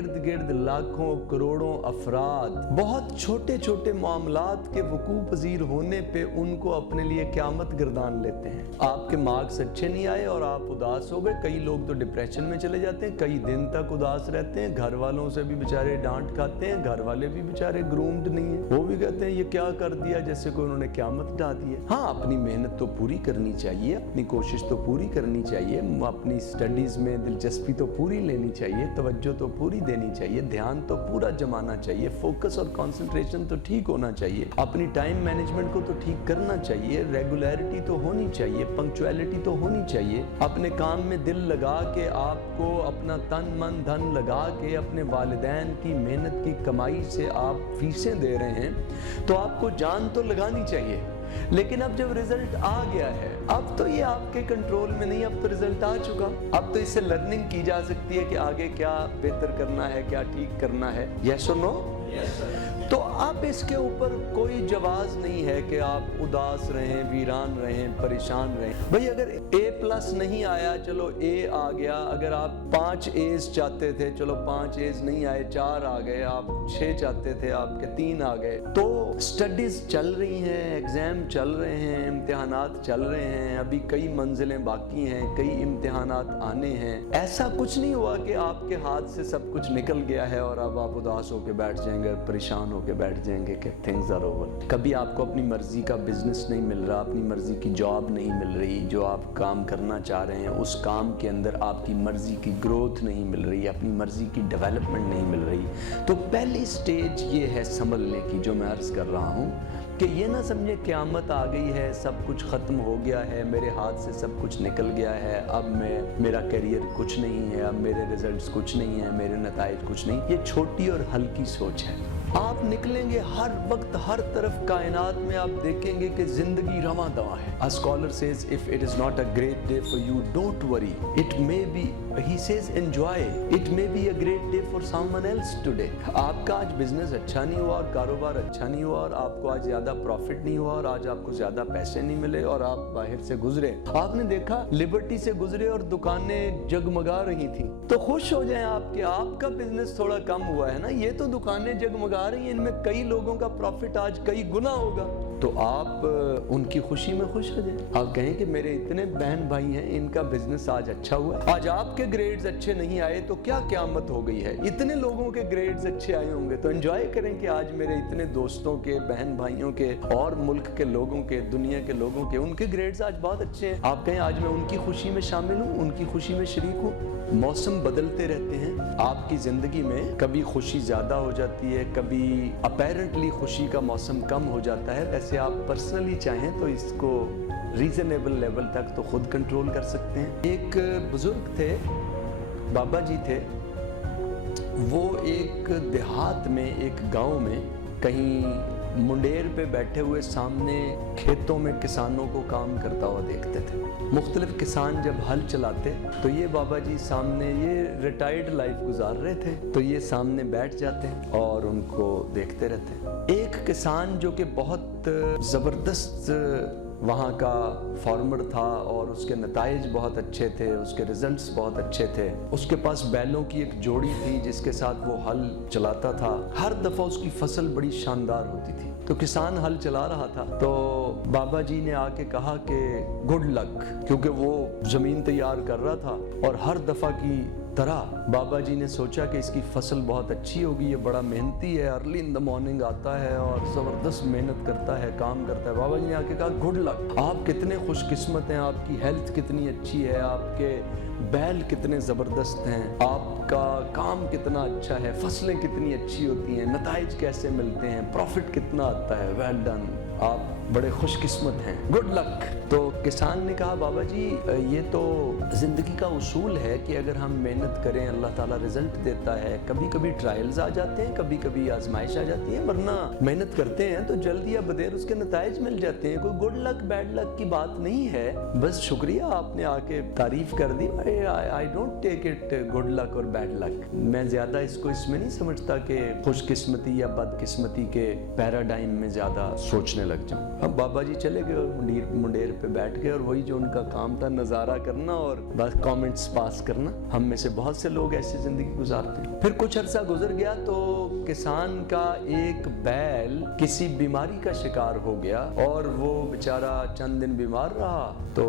ارد گرد لاکھوں کروڑوں افراد بہت چھوٹے چھوٹے معاملات کے وقوع پذیر ہونے پہ ان کو اپنے لیے قیامت گردان لیتے ہیں۔ آپ کے مارکس اچھے نہیں آئے اور آپ اداس ہو گئے، کئی لوگ تو ڈپریشن میں چلے جاتے ہیں، کئی دن تک اداس رہتے ہیں، گھر والوں سے بھی بیچارے ڈانٹ کھاتے ہیں، گھر والے بھی بیچارے گرومڈ نہیں ہیں، وہ بھی کہتے ہیں یہ کیا کر دیا، جیسے کوئی انہوں نے قیامت ڈھا دی ہے۔ ہاں، اپنی محنت تو پوری کرنی چاہیے، اپنی کوشش تو پوری کرنی چاہیے، اپنی سٹڈیز میں دلچسپی تو پوری لینی چاہیے، توجہ تو پوری دینی چاہیے، دھیان تو پورا جمانا چاہیے، فوکس اور کنسنٹریشن تو ٹھیک ہونا چاہیے، اپنی ٹائم مینجمنٹ کو تو ٹھیک کرنا چاہیے، ریگولیرٹی تو ہونی چاہیے، پنکچویلٹی تو ہونی چاہیے، اپنے کام میں دل لگا کے آپ کو اپنا تن من دھن لگا کے اپنے والدین کی محنت کی کمائی سے آپ فیسیں دے رہے ہیں تو آپ کو جان تو لگانی چاہیے۔ لیکن اب جب رزلٹ آ گیا ہے، اب تو یہ آپ کے کنٹرول میں نہیں، اب تو رزلٹ آ چکا، اب تو اس سے لرننگ کی جا سکتی ہے کہ آگے کیا بہتر کرنا ہے، کیا ٹھیک کرنا ہے۔ یس اور نو؟ تو اب اس کے اوپر کوئی جواز نہیں ہے کہ آپ اداس رہیں، ویران رہیں، پریشان رہیں۔ بھئی اگر A+ نہیں آیا، چلو A آ گیا، اگر آپ 5 A's چاہتے تھے، چلو 5 A's نہیں آئے، 4 آ گئے، آپ 6 چاہتے تھے، آپ کے 3 آ گئے، تو سٹڈیز چل رہی ہیں، ایگزام چل رہے ہیں، امتحانات چل رہے ہیں، ابھی کئی منزلیں باقی ہیں، کئی امتحانات آنے ہیں۔ ایسا کچھ نہیں ہوا کہ آپ کے ہاتھ سے سب کچھ نکل گیا ہے اور اب آپ اداس ہو کے بیٹھ جائیں گے، پریشان ہو کے بیٹھ جائیں گے کہ things are over۔ کبھی آپ کو اپنی مرضی کا بزنس نہیں مل رہا، اپنی مرضی کی جاب نہیں مل رہی، جو آپ کام کرنا چاہ رہے ہیں اس کام کے اندر آپ کی مرضی کی گروتھ نہیں مل رہی، اپنی مرضی کی ڈیولپمنٹ نہیں مل رہی، تو پہلی سٹیج یہ ہے سنبھلنے کی، جو میں عرض کر رہا ہوں کہ یہ نہ سمجھے قیامت آ گئی ہے، سب کچھ ختم ہو گیا ہے، میرے ہاتھ سے سب کچھ نکل گیا ہے، اب میرا کیریئر کچھ نہیں ہے، اب میرے ریزلٹس کچھ نہیں ہیں، میرے نتائج کچھ نہیں۔ یہ چھوٹی اور ہلکی سوچ ہے۔ آپ نکلیں گے ہر وقت، ہر طرف کائنات میں آپ دیکھیں گے کہ زندگی رواں دواں ہے۔ A scholar says if it is not a great day for you, don't worry. It may be, he says enjoy. It may be a great day for someone else today. آپ کا آج بزنس اچھا نہیں ہوا اور کاروبار اچھا نہیں ہوا اور آپ کو آج زیادہ پروفٹ نہیں ہوا اور آج آپ کو زیادہ پیسے نہیں ملے اور آپ باہر سے گزرے، آپ نے دیکھا لبرٹی سے گزرے اور دکانیں جگمگا رہی تھیں، تو خوش ہو جائیں آپ کہ آپ کا بزنس تھوڑا کم ہوا ہے نا، یہ تو دکانیں جگمگا رہی ہیں، ان میں کئی لوگوں کا پروفٹ آج کئی گنا ہوگا، تو آپ ان کی خوشی میں خوش ہو جائیں۔ آپ کہیں کہ میرے اتنے بہن بھائی ہیں، ان کا بزنس آج اچھا ہوا ہے، آج آپ کے گریڈز اچھے نہیں آئے تو کیا قیامت ہو گئی ہے، اتنے لوگوں کے گریڈز اچھے آئے ہوں گے تو انجوائے کریں کہ آج میرے اتنے دوستوں کے، بہن بھائیوں کے اور ملک کے لوگوں کے، دنیا کے لوگوں کے، ان کے گریڈز آج بہت اچھے ہیں، آپ کہیں آج میں ان کی خوشی میں شامل ہوں، ان کی خوشی میں شریک ہوں۔ موسم بدلتے رہتے ہیں آپ کی زندگی میں، کبھی خوشی زیادہ ہو جاتی ہے، کبھی اپیرنٹلی خوشی کا موسم کم ہو جاتا ہے، ویسے آپ پرسنلی چاہیں تو اس کو ریزنیبل لیول تک تو خود کنٹرول کر سکتے ہیں۔ ایک بزرگ تھے، بابا جی تھے، وہ ایک دیہات میں، ایک گاؤں میں کہیں منڈیر پہ بیٹھے ہوئے سامنے کھیتوں میں کسانوں کو کام کرتا ہوا دیکھتے تھے۔ مختلف کسان جب ہل چلاتے تو یہ بابا جی سامنے، یہ ریٹائرڈ لائف گزار رہے تھے، تو یہ سامنے بیٹھ جاتے اور ان کو دیکھتے رہتے۔ ایک کسان جو کہ بہت زبردست وہاں کا فارمر تھا اور اس کے نتائج بہت اچھے تھے، اس کے ریزلٹس بہت اچھے تھے، اس کے پاس بیلوں کی ایک جوڑی تھی جس کے ساتھ وہ ہل چلاتا تھا، ہر دفعہ اس کی فصل بڑی شاندار ہوتی تھی۔ تو کسان ہل چلا رہا تھا تو بابا جی نے آ کے کہا کہ گڈ لک، کیونکہ وہ زمین تیار کر رہا تھا اور ہر دفعہ کی طرح بابا جی نے سوچا کہ اس کی فصل بہت اچھی ہوگی، یہ بڑا محنتی ہے، ارلی ان دا مارننگ آتا ہے اور زبردست محنت کرتا ہے، کام کرتا ہے۔ بابا جی نے آ کے کہا گڈ لک، آپ کتنے خوش قسمت ہیں، آپ کی ہیلتھ کتنی اچھی ہے، آپ کے بیل کتنے زبردست ہیں، آپ کا کام کتنا اچھا ہے، فصلیں کتنی اچھی ہوتی ہیں، نتائج کیسے ملتے ہیں، پروفٹ کتنا آتا ہے، ویل ڈن، آپ بڑے خوش قسمت ہیں، گڈ لک۔ تو کسان نے کہا بابا جی یہ تو زندگی کا اصول ہے کہ اگر ہم محنت کریں اللہ تعالیٰ رزلٹ دیتا ہے، کبھی کبھی ٹرائلز آ جاتے ہیں، کبھی کبھی آزمائش آ جاتی ہے، ورنہ محنت کرتے ہیں تو جلد یا بدیر اس کے نتائج مل جاتے ہیں، کوئی گڈ لک بیڈ لک کی بات نہیں ہے۔ بس شکریہ آپ نے آ کے تعریف کر دی، I don't take it good luck اور bad luck، میں زیادہ اس کو اس میں نہیں سمجھتا کہ خوش قسمتی یا بد قسمتی کے پیراڈائم میں زیادہ سوچنے لگ جاؤں۔ اب بابا جی چلے گئے اور منڈیر پہ بیٹھ گئے، اور وہی جو ان کا کام تھا نظارہ کرنا اور بس کامنٹس پاس کرنا۔ ہم میں سے بہت سے لوگ ایسی زندگی گزارتے ہیں۔ پھر کچھ عرصہ گزر گیا تو کسان کا ایک بیل کسی بیماری کا شکار ہو گیا اور وہ بیچارہ چند دن بیمار رہا، تو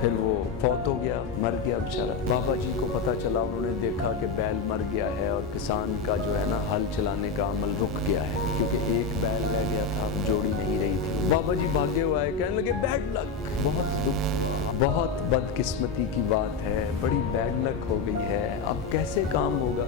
پھر وہ فوت ہو گیا، مر گیا بیچارہ۔ بابا جی کو پتہ چلا، انہوں نے دیکھا کہ بیل مر گیا ہے اور کسان کا جو ہے نا ہل چلانے کا عمل رک گیا ہے، کیونکہ ایک بیل رہ گیا تھا، جوڑی نہیں رہی تھی۔ بابا جی بھاگے ہوئے آئے، کہنے لگے بیڈ لک، بہت دکھ، بہت بدقسمتی کی بات ہے، بڑی بیڈ لک ہو گئی ہے، اب کیسے کام ہوگا؟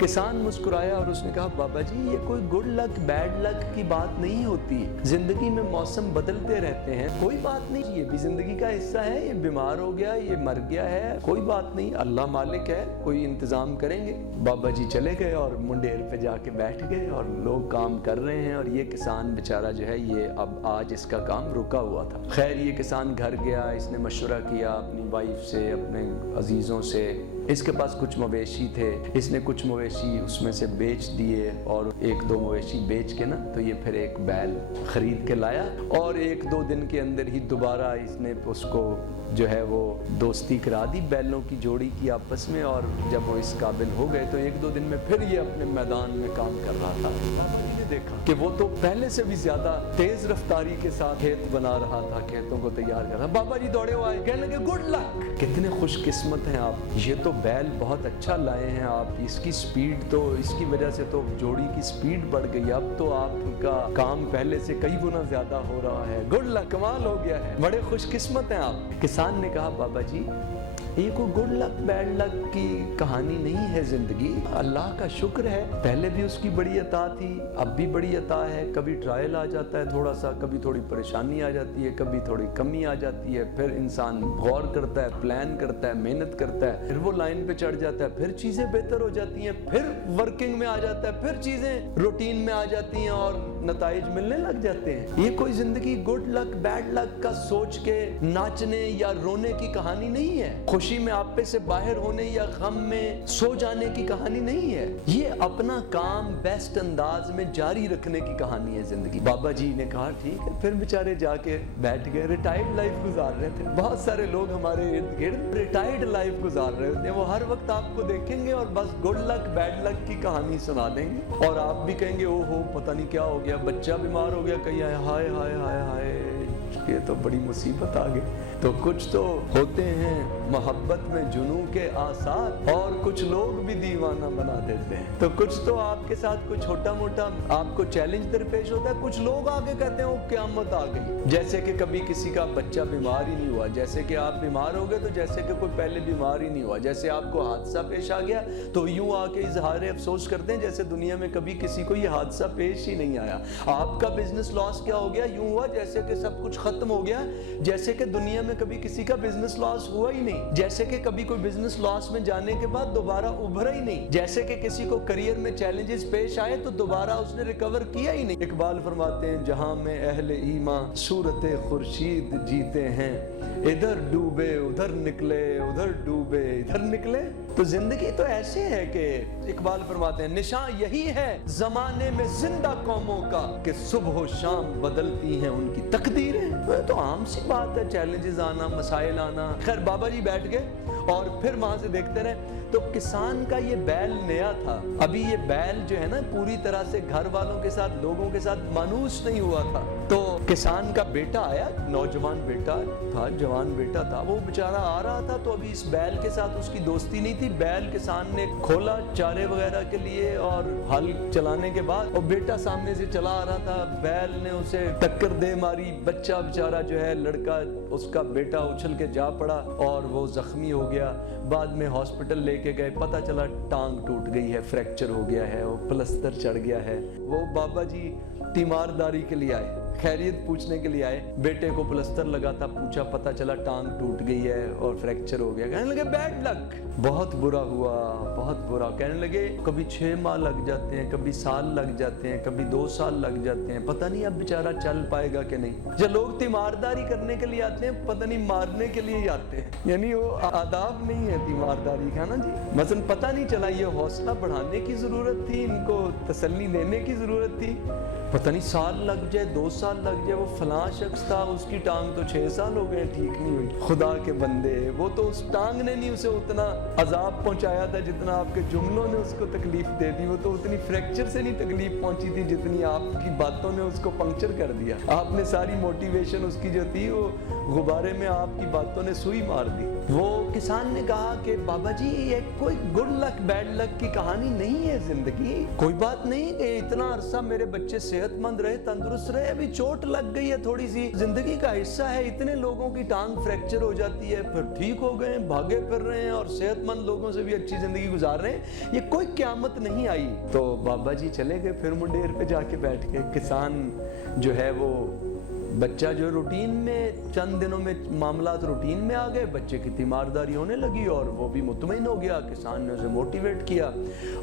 کسان مسکرایا اور اس نے کہا بابا جی یہ کوئی گڈ لک بیڈ لک کی بات نہیں ہوتی، زندگی میں موسم بدلتے رہتے ہیں، کوئی بات نہیں، یہ بھی زندگی کا حصہ ہے، یہ بیمار ہو گیا، یہ مر گیا ہے، کوئی بات نہیں، اللہ مالک ہے، کوئی انتظام کریں گے۔ بابا جی چلے گئے اور منڈیر پہ جا کے بیٹھ گئے اور لوگ کام کر رہے ہیں، اور یہ کسان بیچارہ جو ہے یہ اب آج اس کا کام رکا ہوا تھا۔ خیر یہ کسان گھر گیا، اس نے مشورہ کیا اپنی وائف سے، اپنے عزیزوں سے، اس کے پاس کچھ مویشی تھے، اس نے کچھ مویشی اس میں سے بیچ دیے، اور ایک دو مویشی بیچ کے نا تو یہ پھر ایک بیل خرید کے لایا، اور ایک دو دن کے اندر ہی دوبارہ اس نے اس کو جو ہے وہ دوستی کرا دی بیلوں کی جوڑی کی آپس میں، اور جب وہ اس قابل ہو گئے تو ایک دو دن میں پھر یہ اپنے میدان میں کام کر رہا تھا۔ دیکھا کہ وہ تو پہلے سے بھی زیادہ تیز رفتاری کے ساتھ کھیت بنا رہا تھا، کھیتوں کو تیار کر رہا۔ بابا جی دوڑے ہوئے آئے، کہنے لگے گڈ لک، کتنے خوش قسمت ہیں آپ، یہ تو بیل بہت اچھا لائے ہیں آپ، اس کی سپیڈ تو اس کی وجہ سے تو جوڑی کی سپیڈ بڑھ گئی، اب تو آپ کا کام پہلے سے کئی گنا زیادہ ہو رہا ہے، گڈ لک، کمال ہو گیا ہے، بڑے خوش قسمت ہیں آپ۔ کسان نے کہا بابا جی یہ کوئی گڈ لک بیڈ لک کی کہانی نہیں ہے زندگی، اللہ کا شکر ہے، پہلے بھی اس کی بڑی عطا تھی، اب بھی بڑی عطا ہے، کبھی ٹرائل آ جاتا ہے تھوڑا سا، کبھی تھوڑی پریشانی آ جاتی ہے، کبھی تھوڑی کمی آ جاتی ہے، پھر انسان غور کرتا ہے، پلان کرتا ہے، محنت کرتا ہے، پھر وہ لائن پہ چڑھ جاتا ہے، پھر چیزیں بہتر ہو جاتی ہیں، پھر ورکنگ میں آ جاتا ہے، پھر چیزیں روٹین میں آ جاتی ہیں اور نتائج ملنے لگ جاتے ہیں۔ یہ کوئی زندگی گڈ لک بیڈ لک کا سوچ کے ناچنے یا رونے کی کہانی نہیں ہے، خوشی میں آپے سے باہر ہونے یا غم میں سو جانے کی کہانی نہیں ہے، یہ اپنا کام بیسٹ انداز میں جاری رکھنے کی کہانی ہے زندگی۔ بابا جی نے کہا ٹھیک ہے، پھر بیچارے جا کے بیٹھ گئے، ریٹائرڈ لائف گزار رہے تھے، بہت سارے لوگ ہمارے ارد گرد ریٹائرڈ لائف گزار رہے ہوتے ہیں، وہ ہر وقت آپ کو دیکھیں گے اور بس گڈ لک بیڈ لک کی کہانی سنا دیں گے، اور آپ بھی کہیں گے او ہو پتہ نہیں کیا ہو گیا، بچہ بیمار ہو گیا، کہیں ہائے ہائے ہائے ہائے یہ تو بڑی مصیبت آ گئی۔ تو کچھ تو ہوتے ہیں محبت میں جنوں کے آثار، اور کچھ لوگ بھی دیوانہ بنا دیتے ہیں، تو کچھ تو آپ کے ساتھ کوئی چھوٹا موٹا آپ کو چیلنج درپیش ہوتا ہے، کچھ لوگ آگے کہتے ہیں وہ قیامت آ گئی، جیسے کہ کبھی کسی کا بچہ بیمار ہی نہیں ہوا، جیسے کہ آپ بیمار ہو گئے تو جیسے کہ کوئی پہلے بیمار ہی نہیں ہوا، جیسے آپ کو حادثہ پیش آ گیا تو یوں آ کے اظہار افسوس کرتے ہیں جیسے دنیا میں کبھی کسی کو یہ حادثہ پیش ہی نہیں آیا۔ آپ کا بزنس لاس کیا ہو گیا، یوں ہوا جیسے کہ سب کچھ ختم ہو گیا، جیسے کہ دنیا میں کبھی کسی کا بزنس لاس ہوا ہی نہیں، جیسے کہ کبھی کوئی بزنس لاس میں جانے کے بعد دوبارہ ابھرا ہی نہیں، جیسے کہ کسی کو کریئر میں چیلنجز پیش آئے تو دوبارہ اس نے ریکور کیا ہی نہیں۔ اقبال فرماتے ہیں جہاں میں اہل ایمان صورت خورشید جیتے ہیں، ادھر ڈوبے ادھر نکلے، ادھر ڈوبے ادھر نکلے۔ تو زندگی تو ایسے ہے کہ اقبال فرماتے ہیں نشان یہی ہے زمانے میں زندہ قوموں کا کہ صبح و شام بدلتی ہیں ان کی تقدیریں۔ تو عام سی بات ہے چیلنجز آنا، مسائل آنا۔ خیر بابا جی بیٹھ گئے اور پھر وہاں سے دیکھتے رہے تو کسان کا یہ بیل نیا تھا، ابھی یہ بیل جو ہے نا پوری طرح سے گھر والوں کے ساتھ لوگوں کے ساتھ مانوس نہیں ہوا تھا۔ تو کسان کا بیٹا آیا، نوجوان بیٹا تھا، جوان بیٹا تھا، وہ بیچارہ آ رہا تھا تو ابھی اس بیل کے ساتھ اس کی دوستی نہیں تھی۔ بیل کسان نے کھولا چارے وغیرہ کے لیے اور ہل چلانے کے بعد، اور بیٹا سامنے سے چلا آ رہا تھا، بیل نے اسے ٹکر دے ماری، بچہ بیچارہ جو ہے لڑکا اس کا بیٹا اچھل کے جا پڑا اور وہ زخمی ہو گیا۔ بعد میں ہاسپٹل لے کے گئے، پتہ چلا ٹانگ ٹوٹ گئی ہے، فریکچر ہو گیا ہے، وہ پلستر چڑھ گیا ہے۔ وہ بابا جی تیمارداری کے لیے آئے، خیریت پوچھنے کے لیے آئے، بیٹے کو پلستر لگا تھا، پوچھا، پتہ چلا ٹانگ ٹوٹ گئی ہے اور فریکچر ہو گیا۔ کہنے لگے بیڈ لک، بہت برا ہوا، بہت برا۔ کہنے لگے کبھی 6 ماہ لگ جاتے ہیں، کبھی سال لگ جاتے ہیں، کبھی 2 سال لگ جاتے ہیں، پتہ نہیں اب بیچارہ چل پائے گا کہ نہیں۔ جب لوگ تیمارداری کرنے کے لیے آتے ہیں پتہ نہیں مارنے کے لیے ہی آتے ہیں، یعنی وہ آداب نہیں ہے تیمارداری کا نا جی۔ مثلا پتہ نہیں چلا یہ حوصلہ بڑھانے کی ضرورت تھی، ان کو تسلی دینے کی ضرورت تھی، پتہ نہیں سال لگ جائے، 2 سال لگ جائے، وہ فلاں شخص تھا اس کی ٹانگ تو 6 سال ہو گئے ٹھیک نہیں ہوئی۔ خدا کے بندے، وہ تو اس ٹانگ نے نہیں اسے اتنا عذاب پہنچایا تھا جتنا آپ کے جملوں نے اس کو تکلیف دے دی، وہ تو اتنی فریکچر سے نہیں تکلیف پہنچی تھی جتنی آپ کی باتوں نے اس کو پنکچر کر دیا۔ آپ نے ساری موٹیویشن اس کی جو تھی وہ غبارے میں آپ کی باتوں نے سوئی مار دی۔ وہ کسان نے کہا کہ بابا جی یہ کوئی گڈ لک بیڈ لک کی کہانی نہیں ہے زندگی، کوئی بات نہیں کہ اتنا عرصہ میرے بچے صحت مند رہے، تندرست رہے، ابھی چوٹ لگ گئی ہے تھوڑی سی، زندگی کا حصہ ہے، اتنے لوگوں کی ٹانگ فریکچر ہو جاتی ہے پھر ٹھیک ہو گئے، بھاگے پھر رہے ہیں اور صحت مند لوگوں سے بھی اچھی زندگی گزار رہے ہیں، یہ کوئی قیامت نہیں آئی۔ تو بابا جی چلے گئے پھر منڈیر پہ جا کے بیٹھ کے۔ کسان جو ہے وہ بچہ جو روٹین میں چند دنوں میں معاملات روٹین میں آ گئے، بچے کی تیمارداری ہونے لگی اور وہ بھی مطمئن ہو گیا، کسان نے اسے موٹیویٹ کیا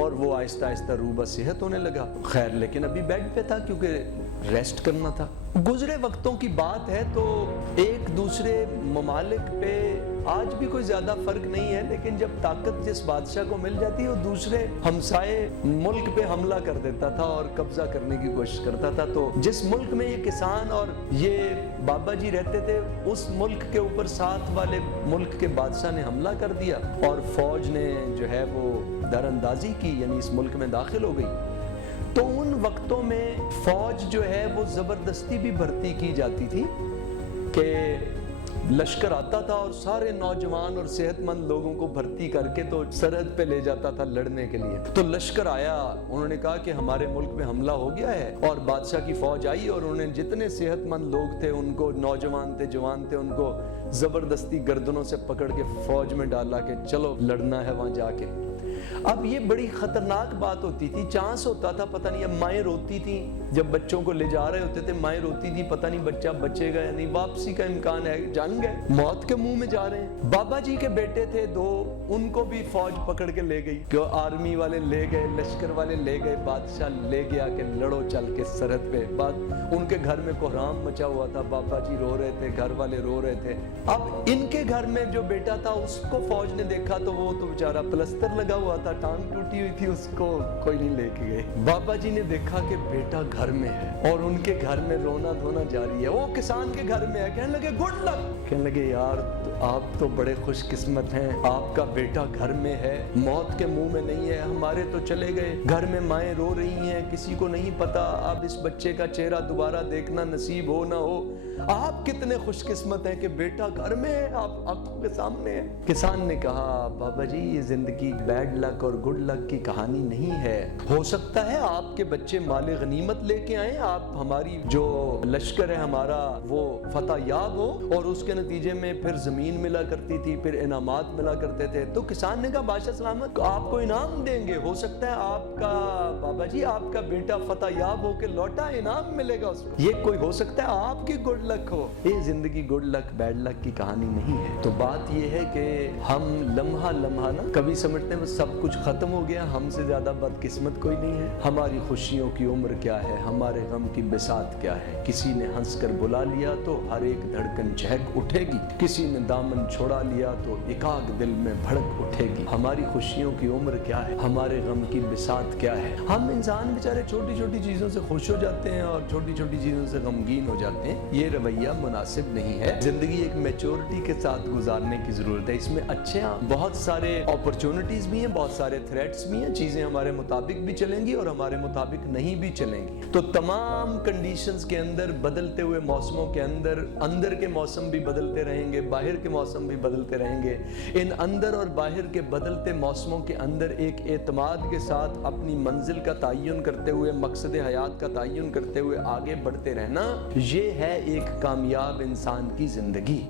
اور وہ آہستہ آہستہ روبہ صحت ہونے لگا۔ خیر لیکن ابھی بیڈ پہ تھا کیونکہ ریسٹ کرنا تھا۔ گزرے وقتوں کی بات ہے تو ایک دوسرے ممالک پہ آج بھی کوئی زیادہ فرق نہیں ہے، لیکن جب طاقت جس بادشاہ کو مل جاتی ہے وہ دوسرے ہمسائے ملک پہ حملہ کر دیتا تھا اور قبضہ کرنے کی کوشش کرتا تھا۔ تو جس ملک میں یہ کسان اور یہ بابا جی رہتے تھے اس ملک کے اوپر ساتھ والے ملک کے بادشاہ نے حملہ کر دیا اور فوج نے جو ہے وہ در اندازی کی، یعنی اس ملک میں داخل ہو گئی۔ تو ان وقتوں میں فوج جو ہے وہ زبردستی بھی بھرتی کی جاتی تھی کہ لشکر آتا تھا اور سارے نوجوان اور صحت مند لوگوں کو بھرتی کر کے تو سرحد پہ لے جاتا تھا لڑنے کے لیے۔ تو لشکر آیا، انہوں نے کہا کہ ہمارے ملک میں حملہ ہو گیا ہے، اور بادشاہ کی فوج آئی اور انہوں نے جتنے صحت مند لوگ تھے ان کو، نوجوان تھے جوان تھے، ان کو زبردستی گردنوں سے پکڑ کے فوج میں ڈالا کہ چلو لڑنا ہے وہاں جا کے۔ اب یہ بڑی خطرناک بات ہوتی تھی، چانس ہوتا تھا پتہ نہیں، اب مائیں روتی تھیں جب بچوں کو لے جا رہے ہوتے تھے، مائیں روتی تھی پتہ نہیں بچہ بچے گا یا نہیں، واپسی کا امکان ہے، جان گئے موت کے منہ میں جا رہے ہیں۔ بابا جی کے بیٹے تھے 2، ان کو بھی فوج پکڑ کے لے گئی، کہ آرمی والے لے گئے، لشکر والے لے گئے، بادشاہ لے گیا کہ لڑو چل کے سرحد پہ۔ بات ان کے گھر میں کوہرام مچا ہوا تھا، بابا جی رو رہے تھے، گھر والے رو رہے تھے۔ اب ان کے گھر میں جو بیٹا تھا اس کو فوج نے دیکھا تو وہ تو بیچارہ پلستر لگا ہوا تھا، ٹانگ ٹوٹی ہوئی تھی، اس کو کوئی نہیں لے کے گئے۔ بابا جی نے دیکھا کہ بیٹا گھر میں ہے اور ان کے گھر میں رونا دھونا جاری ہے، وہ کسان کے گھر میں ہے، کہنے لگے گڈ لک، کہنے لگے یار آپ تو بڑے خوش قسمت ہیں، آپ کا بیٹا گھر میں ہے، موت کے منہ میں نہیں ہے، ہمارے تو چلے گئے، گھر میں مائیں رو رہی ہیں، کسی کو نہیں پتا اب اس بچے کا چہرہ دوبارہ دیکھنا نصیب ہو نہ ہو، آپ کتنے خوش قسمت ہیں کہ بیٹا گھر میں ہے، آپ آنکھوں کے سامنے ہے۔ کسان نے کہا بابا جی یہ زندگی بیڈ لک اور گڈ لک کی کہانی نہیں ہے، ہو سکتا ہے آپ کے بچے مال غنیمت لے کے آئیں، آپ ہماری جو لشکر ہے ہمارا وہ فتح یاب ہو، اور اس کے نتیجے میں پھر زمین ملا کرتی تھی، پھر انعامات ملا کرتے تھے۔ تو کسان نے کہا بادشاہ سلامت آپ کو انعام دیں گے، ہو سکتا ہے آپ کا بابا جی آپ کا بیٹا فتح یاب ہو کے لوٹا، انعام ملے گا اس کو، یہ کوئی ہو سکتا ہے آپ کی گڈ لک ہو۔ یہ زندگی گڈ لک بیڈ لک کی کہانی نہیں ہے۔ تو بات یہ ہے کہ ہم لمحہ لمحہ نا کبھی سمجھتے ہیں سب کچھ ختم ہو گیا، ہم سے زیادہ بدقسمت کوئی نہیں ہے، ہماری خوشیوں کی عمر کیا ہے، ہمارے غم کی بساط کیا ہے، کسی نے ہنس کر بلا لیا تو ہر ایک دھڑکن چہک اٹھے گی، کسی نے دامن چھوڑا لیا تو ایکاگ دل میں بھڑک اٹھے گی، ہماری خوشیوں کی عمر کیا ہے، ہمارے غم کی بساط کیا ہے۔ ہم انسان بیچارے چھوٹی چھوٹی چیزوں سے خوش ہو جاتے ہیں اور چھوٹی چھوٹی چیزوں سے غمگین ہو جاتے ہیں، یہ رویہ مناسب نہیں ہے۔ زندگی ایک میچورٹی کے ساتھ گزارنے کی ضرورت ہے، اس میں اچھے بہت سارے اپرچونٹیز بھی ہیں، بہت سارے تھریٹس بھی ہیں، چیزیں ہمارے مطابق بھی چلیں گی اور ہمارے مطابق نہیں بھی چلیں گی۔ تو تمام کنڈیشنز کے اندر، بدلتے ہوئے موسموں کے اندر، اندر کے موسم بھی بدلتے رہیں گے، باہر کے موسم بھی بدلتے رہیں گے، ان اندر اور باہر کے بدلتے موسموں کے اندر ایک اعتماد کے ساتھ اپنی منزل کا تعین کرتے ہوئے، مقصد حیات کا تعین کرتے ہوئے آگے بڑھتے رہنا، یہ ہے ایک کامیاب انسان کی زندگی۔